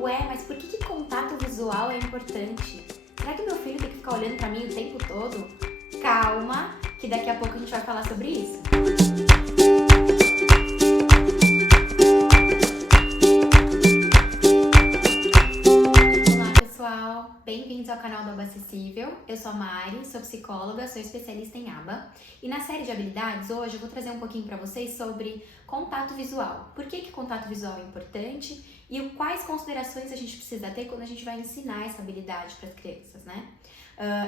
Ué, mas por que contato visual é importante? Será que meu filho tem que ficar olhando pra mim o tempo todo? Calma, que daqui a pouco a gente vai falar sobre isso. Olá pessoal, bem-vindos ao canal do Aba Acessível. Eu sou a Mari, sou psicóloga, sou especialista em aba. E na série de habilidades, hoje eu vou trazer um pouquinho para vocês sobre contato visual. Por que contato visual é importante e quais considerações a gente precisa ter quando a gente vai ensinar essa habilidade para as crianças, né?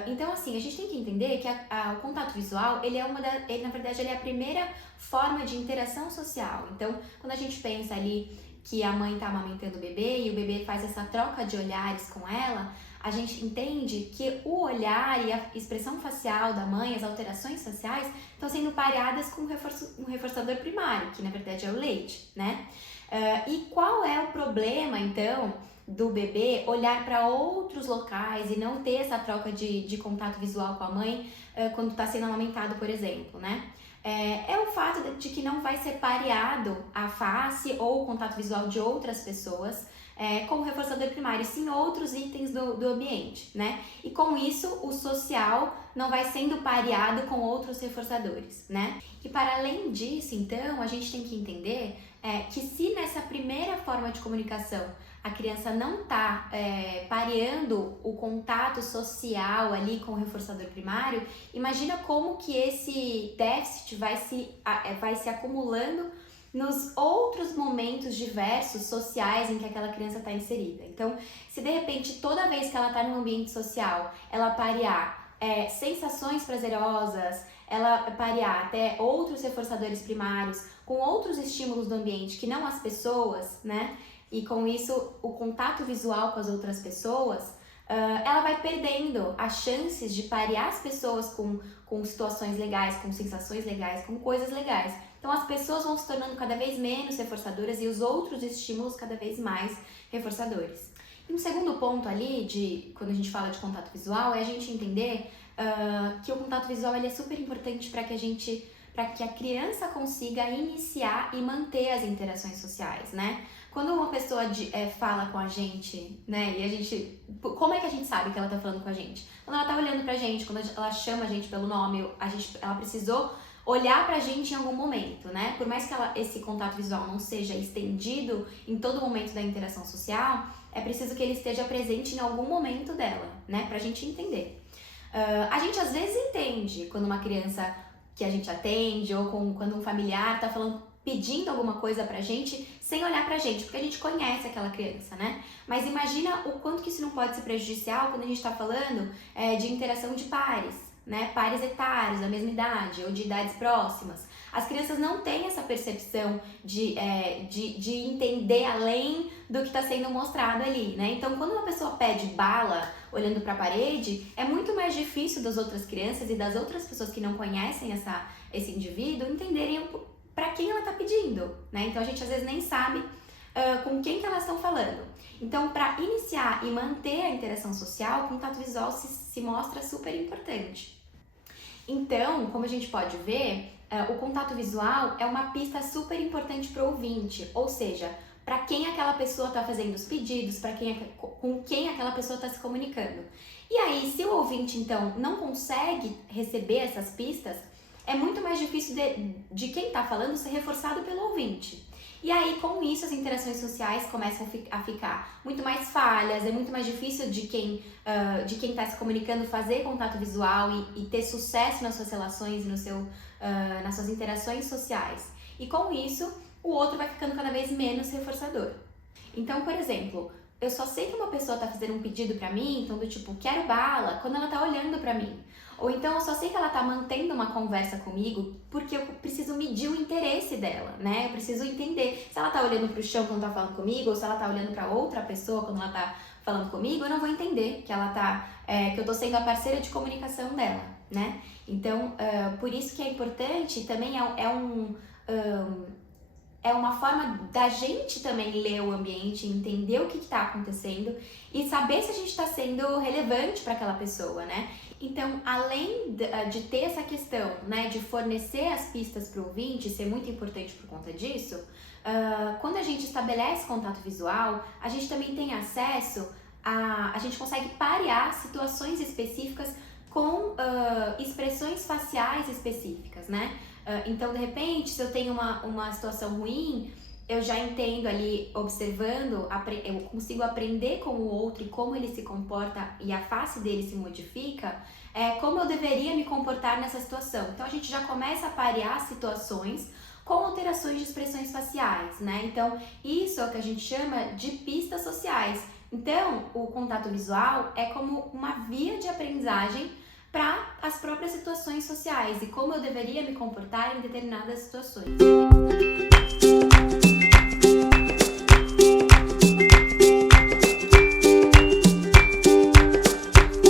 Então, assim, a gente tem que entender que o contato visual, na verdade, ele é a primeira forma de interação social. Então, quando a gente pensa ali que a mãe está amamentando o bebê e o bebê faz essa troca de olhares com ela, a gente entende que o olhar e a expressão facial da mãe, as alterações faciais, estão sendo pareadas com um reforçador primário, que na verdade é o leite, né? E qual é o problema, então, do bebê olhar para outros locais e não ter essa troca de contato visual com a mãe quando está sendo amamentado, por exemplo, né? É o fato de que não vai ser pareado a face ou o contato visual de outras pessoas como reforçador primário, sim outros itens do ambiente, né? E com isso, o social não vai sendo pareado com outros reforçadores, né? E para além disso, então, a gente tem que entender que se nessa primeira forma de comunicação a criança não está pareando o contato social ali com o reforçador primário, imagina como que esse déficit vai se acumulando nos outros momentos diversos sociais em que aquela criança está inserida. Então, se de repente toda vez que ela está num ambiente social, ela parear sensações prazerosas, ela parear até outros reforçadores primários com outros estímulos do ambiente que não as pessoas, né? E com isso o contato visual com as outras pessoas, ela vai perdendo as chances de parear as pessoas com situações legais, com sensações legais, com coisas legais. Então as pessoas vão se tornando cada vez menos reforçadoras e os outros estímulos cada vez mais reforçadores. E um segundo ponto ali, quando a gente fala de contato visual, é a gente entender que o contato visual ele é super importante para que a criança consiga iniciar e manter as interações sociais, né? Quando uma pessoa fala com a gente, né, como é que a gente sabe que ela tá falando com a gente? Quando ela tá olhando pra gente, quando ela chama a gente pelo nome, ela precisou olhar pra gente em algum momento, né? Por mais que esse contato visual não seja estendido em todo momento da interação social, é preciso que ele esteja presente em algum momento dela, né? Pra gente entender. A gente às vezes entende quando uma criança que a gente atende ou quando um familiar tá pedindo alguma coisa pra gente sem olhar pra gente, porque a gente conhece aquela criança, né? Mas imagina o quanto que isso não pode ser prejudicial quando a gente tá falando de interação de pares, né? Pares etários da mesma idade ou de idades próximas. As crianças não têm essa percepção de entender além do que está sendo mostrado ali, né? Então, quando uma pessoa pede bala olhando para a parede, é muito mais difícil das outras crianças e das outras pessoas que não conhecem esse indivíduo entenderem para quem ela está pedindo, né? Então, a gente às vezes nem sabe com quem que elas estão falando. Então, para iniciar e manter a interação social, o contato visual se mostra super importante. Então, como a gente pode ver, o contato visual é uma pista super importante para o ouvinte, ou seja, para quem aquela pessoa está fazendo os pedidos, com quem aquela pessoa está se comunicando. E aí, se o ouvinte, então, não consegue receber essas pistas, é muito mais difícil de quem está falando ser reforçado pelo ouvinte. E aí, com isso, as interações sociais começam a ficar muito mais falhas, é muito mais difícil de quem está se comunicando fazer contato visual e ter sucesso nas suas relações, nas suas interações sociais. E com isso, o outro vai ficando cada vez menos reforçador. Então, por exemplo, eu só sei que uma pessoa tá fazendo um pedido pra mim, então do tipo, quero bala, quando ela tá olhando pra mim. Ou então eu só sei que ela tá mantendo uma conversa comigo porque eu preciso medir o interesse dela, né? Eu preciso entender se ela tá olhando pro chão quando tá falando comigo ou se ela tá olhando pra outra pessoa quando ela tá falando comigo, eu não vou entender que que eu tô sendo a parceira de comunicação dela, né? Então, por isso que é importante, também é uma forma da gente também ler o ambiente, entender o que está acontecendo e saber se a gente está sendo relevante para aquela pessoa, né? Então, além de ter essa questão, né, de fornecer as pistas para o ouvinte, ser muito importante por conta disso, quando a gente estabelece contato visual, a gente também tem acesso a gente consegue parear situações específicas com expressões faciais específicas, né? Então, de repente, se eu tenho uma situação ruim, eu já entendo ali, observando, eu consigo aprender com o outro e como ele se comporta e a face dele se modifica, como eu deveria me comportar nessa situação. Então, a gente já começa a parear situações com alterações de expressões faciais, né? Então, isso é o que a gente chama de pistas sociais. Então, o contato visual é como uma via de aprendizagem para as próprias situações sociais e como eu deveria me comportar em determinadas situações.